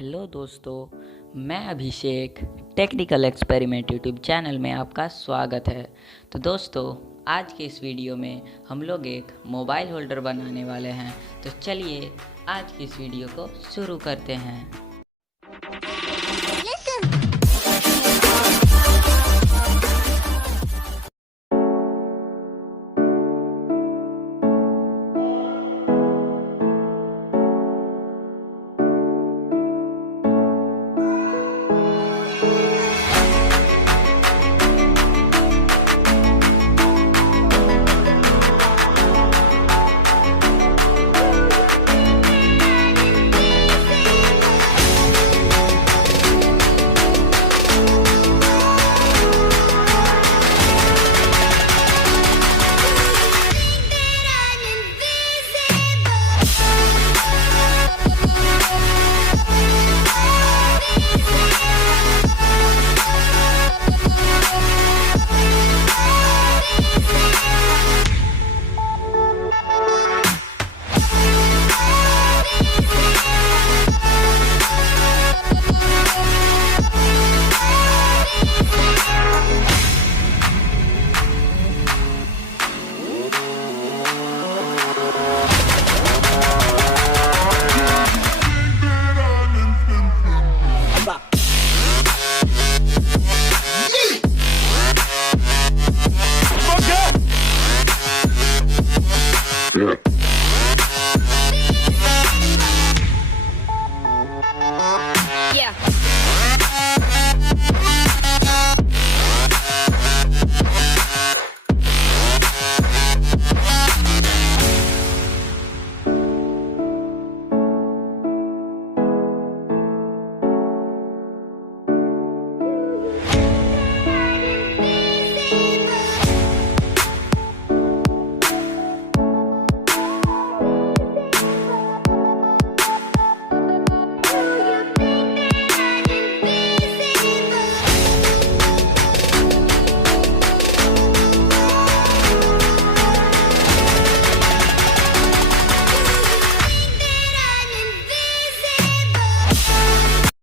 हेलो दोस्तों, मैं अभिषेक technical experiment YouTube channel में आपका स्वागत है। तो दोस्तों, आज के इस वीडियो में हम लोग एक मोबाइल होल्डर बनाने वाले हैं। तो चलिए आज की इस वीडियो को शुरू करते हैं।